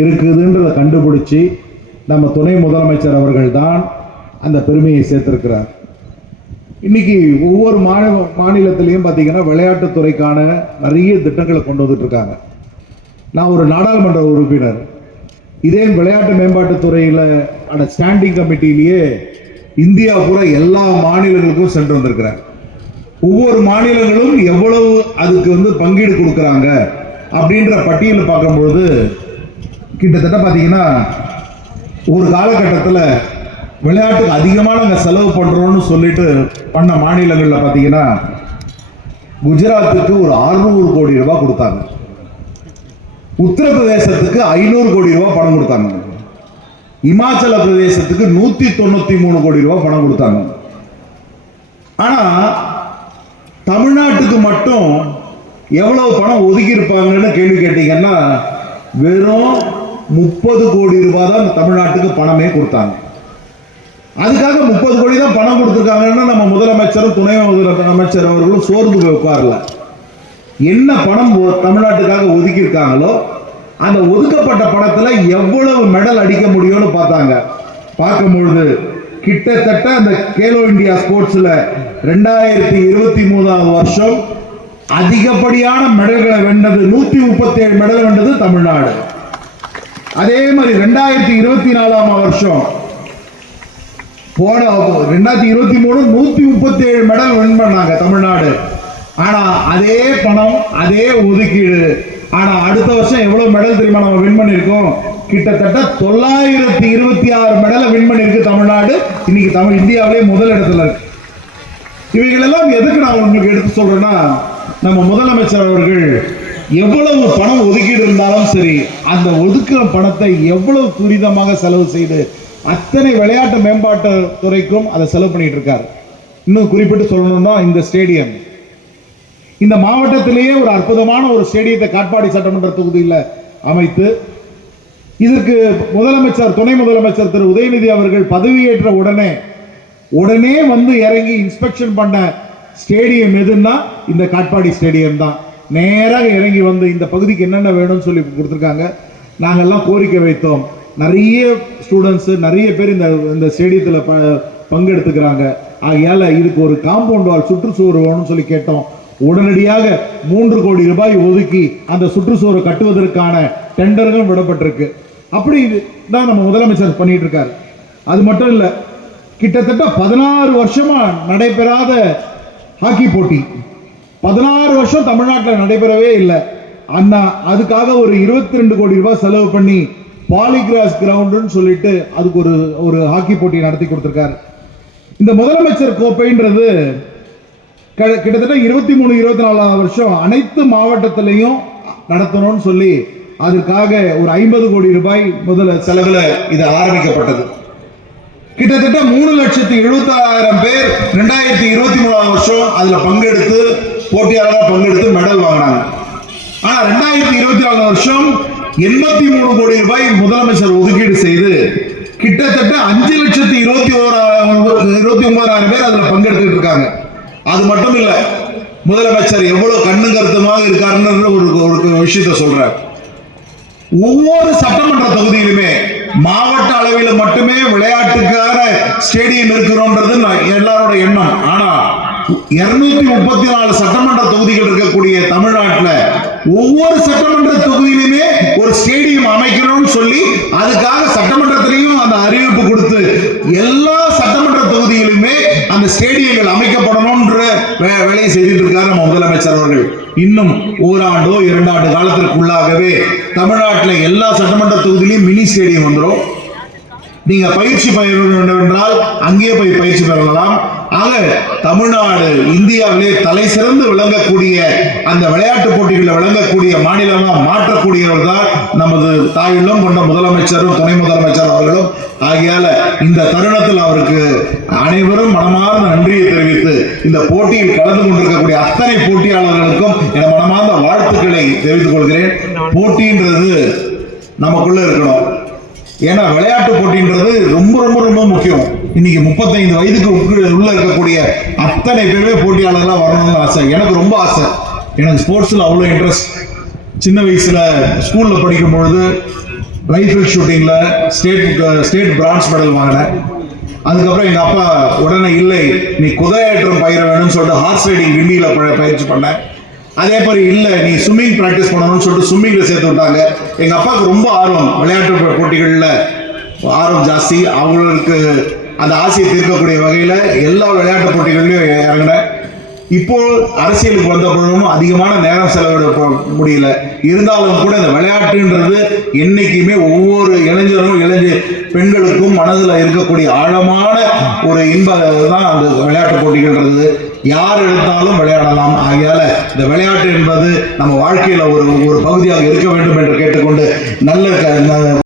இருக்குதுன்றதை கண்டுபிடிச்சி நம்ம துணை முதலமைச்சர் அவர்கள் தான் அந்த பெருமையை சேர்த்திருக்கிறார். இன்னைக்கு ஒவ்வொரு மாநில மாநிலத்திலையும் பார்த்தீங்கன்னா விளையாட்டுத்துறைக்கான நிறைய திட்டங்களை கொண்டு வந்துட்டு இருக்காங்க நான் ஒரு நாடாளுமன்ற உறுப்பினர். இதே விளையாட்டு மேம்பாட்டுத்துறையில் அந்த ஸ்டாண்டிங் கமிட்டியிலேயே இந்தியா பூரா எல்லா மாநிலங்களுக்கும் சென்று வந்திருக்கிறேன் ஒவ்வொரு மாநிலங்களும் எவ்வளவு அதுக்கு வந்து பங்கீடு கொடுக்குறாங்க அப்படின்ற பட்டியல் பார்க்கும்பொழுது கிட்டத்தட்ட பார்த்தீங்கன்னா ஒரு காலகட்டத்தில் விளையாட்டுக்கு அதிகமாக நாங்கள் செலவு பண்ணுறோம்னு சொல்லிட்டு பண்ண மாநிலங்களில் பார்த்தீங்கன்னா குஜராத்துக்கு ஒரு அறுநூறு கோடி ரூபாய் கொடுத்தாங்க. உத்தரப்பிரதேசத்துக்கு ஐநூறு கோடி ரூபாய் பணம் கொடுத்தாங்க. இமாச்சல பிரதேசத்துக்கு நூற்றி தொண்ணூற்றி மூணு கோடி ரூபாய் பணம் கொடுத்தாங்க. ஆனால் தமிழ்நாட்டுக்கு மட்டும் எவ்வளவு பணம் ஒதுக்கி இருப்பாங்கன்னு கேள்வி கேட்டீங்கன்னா வெறும் முப்பது கோடி ரூபாய் தான் தமிழ்நாட்டுக்கு பணமே கொடுத்தாங்க. அதுக்காக முப்பது கோடி தான் பணம் கொடுத்துருக்காங்கன்னா நம்ம முதலமைச்சரும் துணை முதலமைச்சர் அவர்களும் சோர்ந்து போய் உட்காரல. என்ன பணம் ஒ- தமிழ்நாட்டுக்காக ஒதுக்கியிருக்காங்களோ அந்த ஒதுக்கப்பட்ட பணத்துல எவ்வளவு மெடல் அடிக்க முடியும்னு பார்த்தாங்க. பார்க்கும்பொழுது கிட்டத்தட்ட அந்த கேலோ இந்தியா ஸ்போர்ட்ஸில் ரெண்டாயிரத்தி இருபத்தி மூணாவது வருஷம் அதிகப்படியான மெடல்களை வென்றது நூற்றி முப்பத்தி ஏழு மெடல் வென்றது தமிழ்நாடு. அதே மாதிரி ரெண்டாயிரத்தி இருபத்தி நாலாம் வருஷம் போன ரெண்டாயிரத்தி இருபத்தி மூணு நூத்தி முப்பத்தி ஏழு மெடல் வின் பண்ணாங்க தமிழ்நாடு. ஆனா அதே பணம் அதே ஒதுக்கீடு. ஆனா அடுத்த வருஷம் எவ்வளவு மெடல் தெரியுமா நம்ம வின் பண்ணிருக்கோம் கிட்டத்தட்ட தொள்ளாயிரத்தி இருபத்தி ஆறு மெடலை வின் பண்ணிருக்கு தமிழ்நாடு. இன்னைக்கு தமிழ் இந்தியாவிலே முதல் இடத்துல இருக்கு. இவைகளெல்லாம் எதுக்கு நான் உங்களுக்கு எடுத்து சொல்றேன்னா நம்ம முதலமைச்சர் அவர்கள் எவ்வளவு பணம் ஒதுக்கீடு இருந்தாலும் சரி அந்த ஒதுக்குற பணத்தை எவ்வளவு துரிதமாக செலவு செய்து அத்தனை விளையாட்டு மேம்பாட்டு துறைக்கும் அதை செலவு பண்ணிட்டு இருக்கார். இன்னும் குறிப்பிட்டு சொல்லணும்னா இந்த ஸ்டேடியம். இந்த மாவட்டத்திலேயே ஒரு அற்புதமான ஒரு ஸ்டேடியத்தை காட்பாடி சட்டமன்ற தொகுதியில் அமைத்து இதற்கு முதலமைச்சர் துணை முதலமைச்சர் திரு. உதயநிதி அவர்கள் பதவியேற்ற உடனே உடனே வந்து இறங்கி இன்ஸ்பெக்ஷன் பண்ண ஸ்டேடியம் எதுன்னா இந்த காட்பாடி ஸ்டேடியம் தான் நேராக இறங்கி வந்து இந்த பகுதிக்கு என்னென்ன வேணும்னு சொல்லி கொடுத்துருக்காங்க. நாங்கெல்லாம் கோரிக்கை வைத்தோம். நிறைய ஸ்டூடெண்ட்ஸு நிறைய பேர் இந்த இந்த ஸ்டேடியத்தில் ப பங்கெடுத்துக்கிறாங்க. ஆகையால் இதுக்கு ஒரு காம்பவுண்ட் வால் சுற்றுச்சுவர் வேணும்னு சொல்லி கேட்டோம். உடனடியாக மூன்று கோடி ரூபாய் ஒதுக்கி அந்த சுற்றுச்சுவரை கட்டுவதற்கான டெண்டர்களும் விடப்பட்டிருக்கு. அப்படி தான் நம்ம முதலமைச்சர் பண்ணிட்டு இருக்காரு அது மட்டும் இல்லை கிட்டத்தட்ட பதினாறு வருஷமா நடைபெறாத ஹாக்கி போட்டி. பதினாறு வருஷம் தமிழ்நாட்டில் நடைபெறவே இல்லை. அண்ணா அதுக்காக ஒரு இருபத்தி ரெண்டு கோடி ரூபாய் செலவு பண்ணி பாலிகிராஸ் கிரவுண்டுன்னு சொல்லிட்டு அதுக்கு ஒரு ஒரு ஹாக்கி போட்டி நடத்தி கொடுத்துருக்காரு. இந்த முதலமைச்சர் கோப்பைன்றது கிட்டத்தட்ட இருபத்தி மூணு இருபத்தி நாலாவது வருஷம் அனைத்து மாவட்டத்திலையும் நடத்தணும்னு சொல்லி அதற்காக ஒரு ஐம்பது கோடி ரூபாய் முதல செலவில் இது ஆரம்பிக்கப்பட்டது. கிட்டத்தட்ட மூணு லட்சத்தி எழுபத்தாறாயிரம் பேர் ரெண்டாயிரத்தி இருபத்தி மூணாவது வருஷம் அதில் பங்கெடுத்து போட்டியாளராக பங்கெடுத்து மெடல் வாங்கினாங்க. ஆனா ரெண்டாயிரத்தி இருபத்தி நாலு வருஷம் எண்பத்தி மூணு கோடி ரூபாய் முதலமைச்சர் ஒதுக்கீடு செய்து கிட்டத்தட்ட அஞ்சு லட்சத்தி இருபத்தி ஓராயிரம் இருபத்தி ஒன்பதாயிரம் பேர் அதுல பங்கெடுத்துட்டு இருக்காங்க. அது மட்டும் இல்ல முதலமைச்சர் எவ்வளவு கண்ணு கருத்துமாக இருக்காருன்னு ஒரு ஒரு விஷயத்த சொல்றார். ஒவ்வொரு சட்டமன்ற தொகுதியிலுமே மாவட்ட அளவில் மட்டுமே விளையாட்டுக்கான ஸ்டேடியம் இருக்கிறோன்றது நான் எல்லாரோட எண்ணம். ஆனா இருநூத்தி முப்பத்தி நாலு சட்டமன்ற தொகுதிகள் இருக்கக்கூடிய தமிழ்நாட்டில் ஒவ்வொரு சட்டமன்ற தொகுதியிலுமே ஒரு ஸ்டேடியம் அமைக்கணும்னு சொல்லி அதுக்காக சட்டமன்றத்திலையும் அந்த அறிவிப்பு கொடுத்து எல்லா சட்டமன்ற தொகுதியிலுமே அந்த ஸ்டேடியங்கள் அமைக்கப்படணும்ன்ற வே- வேலையை செய்துட்டு இருக்காரு நம்ம முதலமைச்சர் அவர்கள். இன்னும் ஓராண்டோ இரண்டாண்டு காலத்திற்குள்ளாகவே தமிழ்நாட்டில் எல்லா சட்டமன்ற தொகுதியிலையும் மினி ஸ்டேடியம் வந்துடும் நீங்க பயிற்சி பெற வேண்டும் என்றால் அங்கேயே போய் பயிற்சி பெறலாம். ஆக தமிழ்நாடு இந்தியாவிலே தலை சிறந்து விளங்கக்கூடிய அந்த விளையாட்டு போட்டிகளில் விளங்கக்கூடிய மாநிலமாக மாற்றக்கூடியவர் தான் நமது தாயுள்ளம் கொண்ட முதலமைச்சரும் துணை முதலமைச்சர் அவர்களும். ஆகையால இந்த தருணத்தில் அவருக்கு அனைவரும் மனமார்ந்த நன்றியை தெரிவித்து இந்த போட்டியில் கலந்து கொண்டிருக்கக்கூடிய அத்தனை போட்டியாளர்களுக்கும் என மனமார்ந்த வாழ்த்துக்களை தெரிவித்துக் கொள்கிறேன். போட்டின்றது நமக்குள்ள இருக்கணும். ஏன்னா விளையாட்டு போட்டின்றது ரொம்ப ரொம்ப ரொம்ப முக்கியம். இன்னைக்கு முப்பத்தைந்து வயதுக்கு உள்ள இருக்கக்கூடிய அத்தனை பேருமே போட்டியாளர்களாக வரணும்னு ஆசை. எனக்கு ரொம்ப ஆசை. எனக்கு ஸ்போர்ட்ஸில் அவ்வளோ இன்ட்ரெஸ்ட் சின்ன வயசில் ஸ்கூலில் படிக்கும் பொழுது ரைஃபிள் ஷூட்டிங்கில் ஸ்டேட் ஸ்டேட் பிரான்ஸ் மெடல் வாங்கினேன். அதுக்கப்புறம் எங்கள் அப்பா உடனே இல்லை நீ குதிரையேற்றம் பயிர வேணும்னு சொல்லிட்டு ஹார்ஸ் ரைடிங் கிண்டியில் பயிற்சி பண்ணேன். அதே மாதிரி இல்லை நீ ஸ்விம்மிங் ப்ராக்டிஸ் பண்ணணும்னு சொல்லிட்டு ஸ்விம்மிங்கில் சேர்த்து விட்டாங்க. எங்கள் அப்பாவுக்கு ரொம்ப ஆர்வம் விளையாட்டு போட்டிகளில். ஆர்வம் ஜாஸ்தி. அவங்களுக்கு அந்த ஆசையை தீர்க்கக்கூடிய வகையில் எல்லா விளையாட்டு போட்டிகள்லையும் இறங்கினேன். இப்போ அரசியலுக்கு வந்த பொழுதும் அதிகமான நேரம் செலவிட முடியல. இருந்தாலும் கூட இந்த விளையாட்டுன்றது என்றைக்குமே ஒவ்வொரு இளைஞரும் இளைஞ பெண்களுக்கும் மனதில் இருக்கக்கூடிய ஆழமான ஒரு இன்ப தான் அந்த விளையாட்டு போட்டிகள்ன்றது. யார் எடுத்தாலும் விளையாடலாம். ஆகையால இந்த விளையாட்டு என்பது நம்ம வாழ்க்கையில ஒரு ஒரு பகுதியாக இருக்க வேண்டும் என்று கேட்டுக்கொண்டு நல்ல க-